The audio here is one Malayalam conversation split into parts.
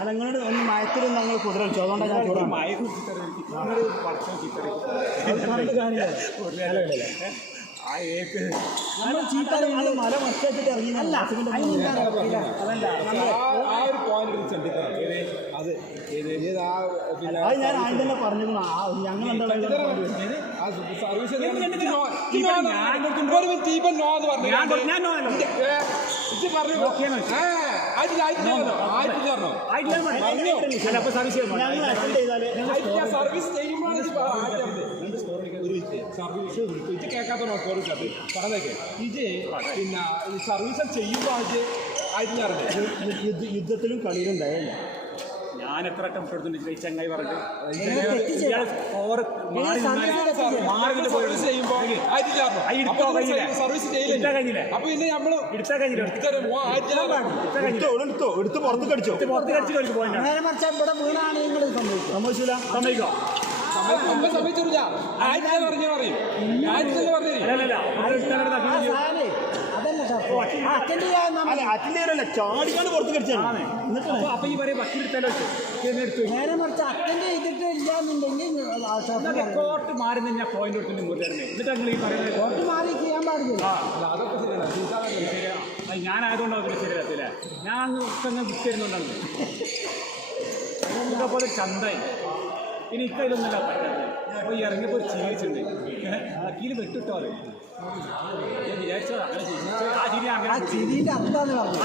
അല്ല നിങ്ങളോട് ഒന്ന് മയത്തിൽ ഞങ്ങൾ കുതിര കളിച്ചു അതുകൊണ്ടാണ് ഞാൻ മയ ചീത്ത മല മറച്ചിട്ട് ഇറങ്ങി അല്ല അത് ഞാൻ ആദ്യം തന്നെ പറഞ്ഞിരുന്നു ഞങ്ങൾ ഇത് കേൾക്കാത്ത പറഞ്ഞേക്കെ ഇത് പിന്നെ ഈ സർവീസ് ചെയ്യുമ്പോൾ യുദ്ധത്തിലും കളിയിലും ഉണ്ടായില്ല. ഞാൻ എത്ര വട്ടം കൊടുത്തിട്ടുണ്ട് ചങ്ങായി പറഞ്ഞു എടുത്ത് പുറത്ത് കടിച്ചോ സമ്മതിച്ചില്ല സമ്മതിക്കോ സമ്മതിച്ചില്ല പറഞ്ഞു പറയും അറ്റൻഡ് ചാടിക്കാണ്ട് പുറത്ത് കടിച്ചാണ്. അപ്പൊ ഈ പറയും നേരെ മറിച്ച് അറ്റൻഡ് ചെയ്തിട്ട് ഇല്ലാന്നുണ്ടെങ്കിൽ കോർട്ട് മാറി ഞാൻ പോയിന്റ് എടുത്തിട്ട് മുതലേ എന്നിട്ട് ഈ പറയുന്നത് കോർട്ട് മാറി ചെയ്യാൻ പാടില്ല. ഞാനായതുകൊണ്ടാണ് ശരിയത്തില്ല ഞാൻ ഒക്കെ വിൽക്കരുന്നുണ്ടാണ് പോലെ ചന്തായി ഇനി ഇക്കയിലൊന്നുമല്ല പറ്റാത്തത്. അപ്പോൾ ഈ ഇറങ്ങിയപ്പോൾ ഒരു ചീരിച്ചുണ്ട് കീല് വെട്ടിട്ടോ അത് ഞാൻ വിചാരിച്ചത് അങ്ങനെ ചിരിന്റെ അർത്ഥാന്ന് പറഞ്ഞു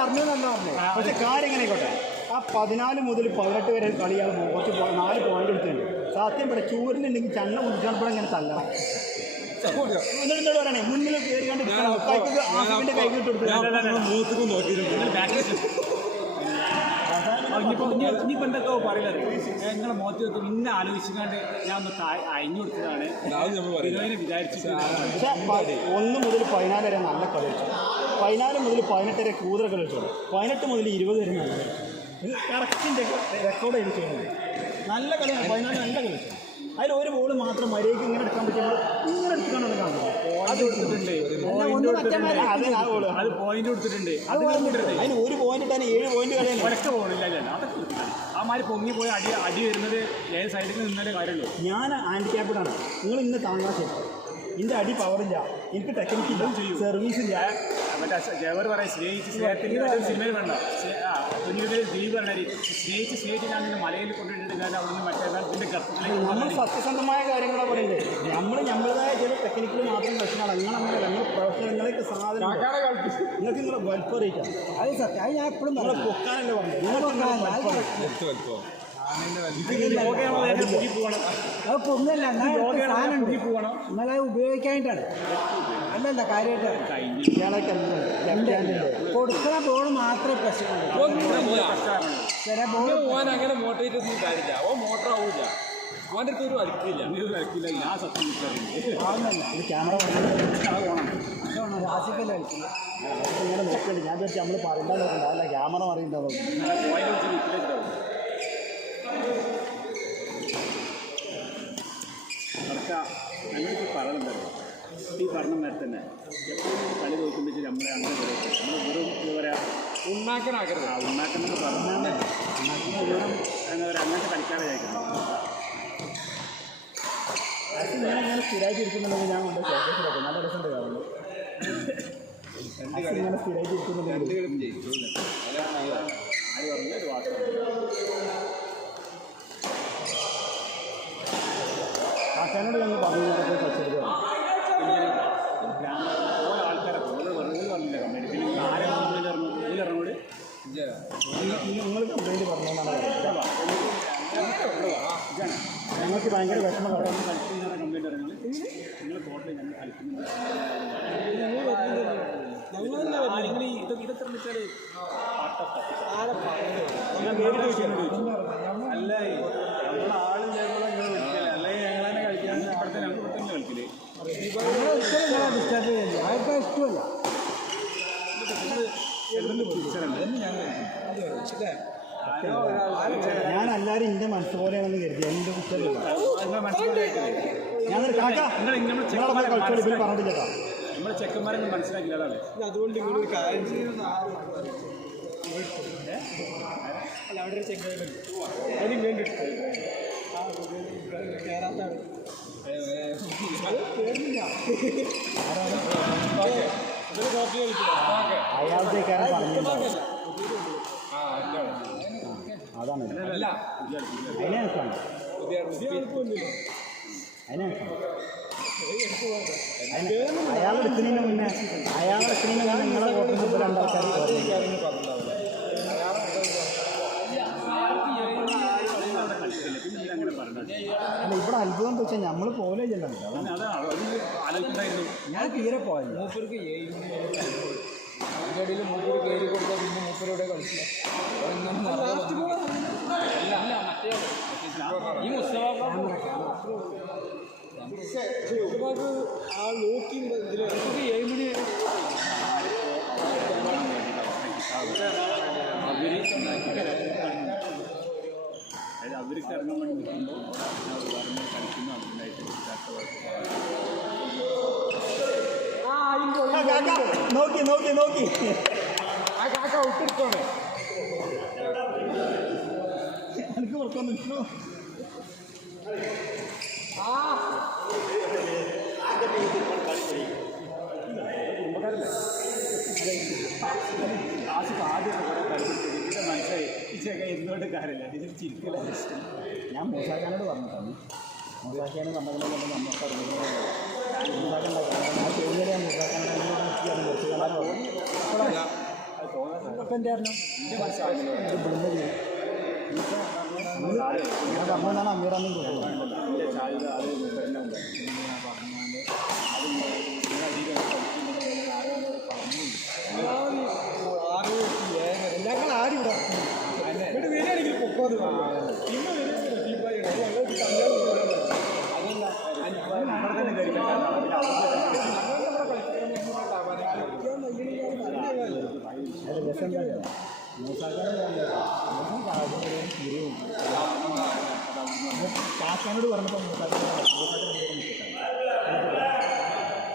പറഞ്ഞു. പക്ഷെ കാര്യം എങ്ങനെ ആയിക്കോട്ടെ ആ 14 മുതൽ 18 വരെ കളിയാണ് കുറച്ച് 4 പോയിന്റ് എടുത്തിട്ടുണ്ട്. സത്യം ഇവിടെ ചൂരിനുണ്ടെങ്കിൽ ചണ്ണ മുടിച്ചപ്പോൾ ഇങ്ങനെ തല്ലണം എന്നിട്ട് പറയണേ മുന്നിൽ കയറി കണ്ട് ആസിഫിന്റെ കൈ കിട്ടുകൊടുത്തു നോക്കിയിട്ടുണ്ട്. ഇനിയിപ്പോൾ എന്തൊക്കെ പറയുന്നത് ഞങ്ങളെ മുഖത്ത് ഇന്ന ആലോചിച്ചുകൊണ്ട് ഞാൻ ഒന്ന് അയഞ്ഞു കൊടുത്തതാണ് വിചാരിച്ചത്. 1 മുതൽ 14 വരെ നല്ല കളി കളിച്ചു. 14 മുതൽ 18 വരെ കൂടുതൽ കളി കളിച്ചു. 18 മുതൽ 20 വരെ നല്ല കളി. ഇത് കറക്റ്റിൻ്റെ റെക്കോർഡ് എഴുതി ചെയ്യുന്നത് നല്ല കളിയാണ്. 14 നല്ല കളിച്ചു. അതിൽ ഒരു ബോൾ മാത്രം മര്യാദയ്ക്ക് ഇങ്ങനെ എടുക്കാൻ പറ്റുമ്പോൾ ഇങ്ങനെ എടുക്കാനാണ് കാണുന്നത്. അത് കൊടുത്തിട്ടുണ്ട് അത് പോയിന്റ് കൊടുത്തിട്ടുണ്ട്. അതിന് ഒരു പോയിന്റ് ഇട്ടാൽ 7 പോയിന്റ് കളിയാണ്. ഒരൊക്കെ പോകണില്ല അതൊക്കെ ആ മാതിരി പൊങ്ങി പോയി അടി വരുന്നത് ഏത് സൈഡിൽ നിന്നാലേ കാര്യമുള്ളൂ. ഞാൻ ഹാൻഡിക്യാപ്ഡാണ്. നിങ്ങൾ ഇന്ന് താങ്ങാൻ ശരി ഇതിൻ്റെ അടി പവറില്ല, എനിക്ക് ടെക്നിക്കില്ല, സർവീസ് ഇല്ല. മറ്റേ ജവർ പറയാം സ്നേഹിച്ച് സ്നേഹത്തിന് സിനിമയിൽ വേണ്ട പിന്നീട് ദിലീപ് പറഞ്ഞ സ്നേഹിച്ച് ഞാൻ മലയിൽ കൊണ്ടുവന്നിട്ട് ഞാൻ അവിടുന്ന് മറ്റേ ഇതിൻ്റെ ഗർഭത്തിലേക്ക് നമ്മൾ സത്യസന്ധമായ കാര്യങ്ങളാണ് പറയുന്നത്. നമ്മളതായ ചില ടെക്നിക്കിൽ മാത്രം പ്രശ്നമാണ്. അങ്ങനെ ഞങ്ങൾ പ്രൊഫഷണലുകളൊക്കെ സാധനം നിങ്ങൾക്ക് നിങ്ങളെ വലിപ്പറിയിക്കാം. അത് സത്യം. അത് ഞാൻ എപ്പോഴും നിങ്ങളെ പൊക്കാനല്ലേ പറഞ്ഞത്. അത് പൊന്നല്ല നിങ്ങളെ ഉപയോഗിക്കാനായിട്ടാണ്. അല്ലല്ല കാര്യമായിട്ടാണ് കൊടുക്കുന്ന ബോൾ മാത്രമേ പ്രശ്നമുള്ളൂ. ചില ബോൾ അങ്ങനെ മോട്ടറേറ്റ് ഒന്നും കാര്യമില്ല. ഓ മോട്ടർ ആവില്ല. ഓൻ്റെ അടുത്ത് ഒരു വലിക്കില്ല. ഞാൻ സത്യം ഇത് ക്യാമറ രാസിക്കല്ലേ കളിക്കില്ല. ഇങ്ങനെ നോക്കണ്ട. ഞാൻ വിചാരിച്ചു നമ്മൾ പറയണ്ടെന്ന് നോക്കണ്ട. അല്ല ക്യാമറ പറയുന്നുണ്ടാവും. ഞങ്ങൾക്ക് പറയുന്നുണ്ടല്ലോ ഈ പറഞ്ഞ നേരത്തെ തന്നെ എപ്പോഴും കളി നോക്കുമ്പോൾ നമ്മളെ അങ്ങനെ നമ്മൾ വെറും എന്താ പറയുക ഉണ്ടാക്കനാക്കരുത്. ഉണ്ടാക്കണമെന്ന് പറഞ്ഞാൽ വെറും എന്താ പറയുക അങ്ങനത്തെ കളിക്കാതെ കഴിക്കണം. ഇങ്ങനെ സ്ഥിരമായിട്ട് ഇരിക്കുന്നുണ്ടെങ്കിൽ ഞാൻ കൊണ്ട് ചോദിച്ചിട്ടൊക്കെ നല്ല രസമുണ്ട് കാണുന്നത്. ഇങ്ങനെ സ്ഥിരമായിട്ട് ഇരിക്കുന്നുണ്ടെങ്കിൽ ഒരു വാർത്ത കാക്കാനോട് ഞങ്ങൾ പറഞ്ഞു കളിച്ചെടുക്കുക. ആൾക്കാരെ വെറുതെ പറഞ്ഞില്ല കമ്പനി പിന്നെ ആരും ഇറങ്ങോട് നിങ്ങൾ കംപ്ലൈൻറ്റ് പറഞ്ഞതാണ്. ഞങ്ങൾക്ക് ഭയങ്കര വിഷമം കാരണം കളിക്കുന്ന കംപ്ലൈൻറ്റ് ഇറങ്ങുന്നത് നിങ്ങൾ കോട്ടയിൽ ഞങ്ങൾ കളിക്കുന്നുണ്ട്. ആരെങ്കിലും ഇതൊക്കെ വെച്ചാൽ അല്ല നമ്മളാളും അല്ലെങ്കിൽ ഞങ്ങളെ കളിക്കാൻ ഇവിടുത്തെ ഞങ്ങൾ ഇവിടെ കളിക്കില്ലേ ഡിസ്റ്റർബ് ചെയ്യില്ല. അതൊക്കെ ഇഷ്ടമല്ല. തിരിച്ചറിയുന്നത് ഞാൻ ഞാൻ എല്ലാവരും എൻ്റെ മനസ്സ് പോലെയാണെന്ന് കരുതി എൻ്റെ കുറ്റമില്ല. ഞാൻ കാക്ക നിങ്ങളെ കളിച്ചോളി ഇവർ പറഞ്ഞിട്ട് ചേട്ടാ. നമ്മൾ ചെക്കന്മാരെ മനസ്സിലാക്കില്ല അതാണ്. അതുകൊണ്ട് ഇങ്ങനെ ഒരു കാര്യം ചെയ്യുന്ന അല്ല അവിടെ ഒരു ചെങ്ങലുണ്ട് അതിന് വേണ്ടി കയറാത്ത അയാളുടെ കാര്യം പറഞ്ഞിട്ടുണ്ടാവും. അതാണ് അല്ല അതിനനുസരിച്ചാണ് അയാളെടുക്കുന്നതിന് മുന്നേ നിങ്ങളെ വോട്ടിന് രണ്ടാൾക്കാർ അല്ല ഇവിടെ അത്ഭുതം എന്ന് വെച്ചാൽ നമ്മൾ പോലെ ചെല്ലണ്ട. ഞാൻ തീരെ പോയില്ല. മൂപ്പർക്ക് അതിൻ്റെ ഇടയിൽ മൂപ്പർ കയറി കൊടുത്താൽ പിന്നെ മൂപ്പരോടെ കളിച്ചില്ല. ഈ ആ നോക്കി ഇതിൽ 7 മണി അവർക്ക് ഇറങ്ങാൻ വേണ്ടി നിൽക്കുമ്പോൾ കളിക്കുന്നു അതിനായിട്ട് നോക്കി ആ കാക്ക ഒട്ടിരിക്കണേ എനിക്ക് പുറത്തൊന്നും മനസ്സിലായി ഈ ചെക്ക എന്തുകൊണ്ട് കാര്യമില്ല ഇതിൽ ചിരിക്കില്ല. ഞാൻ മൂസാക്കാനോട് പറഞ്ഞിട്ടാണ്. മൂസാക്കാനും പറഞ്ഞതുകൊണ്ട് നമുക്ക് അപ്പം എൻ്റെ അറിഞ്ഞു ഞാൻ പറഞ്ഞതാണ് അമീറാന്നും തോന്നുന്നു. ഞങ്ങൾ ആരും ഇവിടെ വരികയാണെങ്കിൽ പൊക്കോത് കാക്കാനോട് പറഞ്ഞപ്പോൾ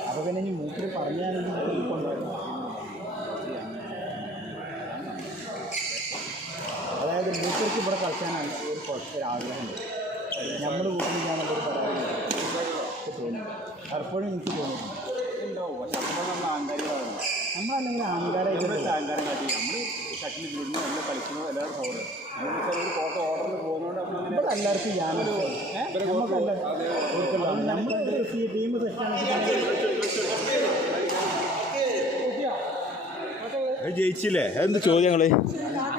അപ്പോൾ പിന്നെ ഇനി മൂപ്പര് പറഞ്ഞാണെങ്കിൽ കൊണ്ടുപോകും. അതായത് മൂപ്പർക്ക് ഇവിടെ കളിക്കാനാണ് ഒരാഗ്രഹമുണ്ട്. നമ്മൾ വീട്ടിലില്ലാന്നുള്ളൊരു പരാതി തോന്നുന്നു. പലപ്പോഴും എനിക്ക് തോന്നുന്നു. നമ്മളല്ലെങ്കിൽ അഹങ്കാരമായിട്ട് അഹങ്കാരം കാട്ടി നമ്മൾ ഷട്ടിൽ വീടിന് നമ്മൾ കളിക്കുന്നത് എല്ലാവരും സൗകര്യം. ഒരു ഫോട്ടോ ഓർഡറിൽ പോകുന്നതുകൊണ്ട് ഇവിടെ എല്ലാവർക്കും നമ്മൾ ടീം സെറ്റാണെങ്കിൽ ജയിച്ചില്ലേ? എന്ത് ചോദ്യങ്ങള്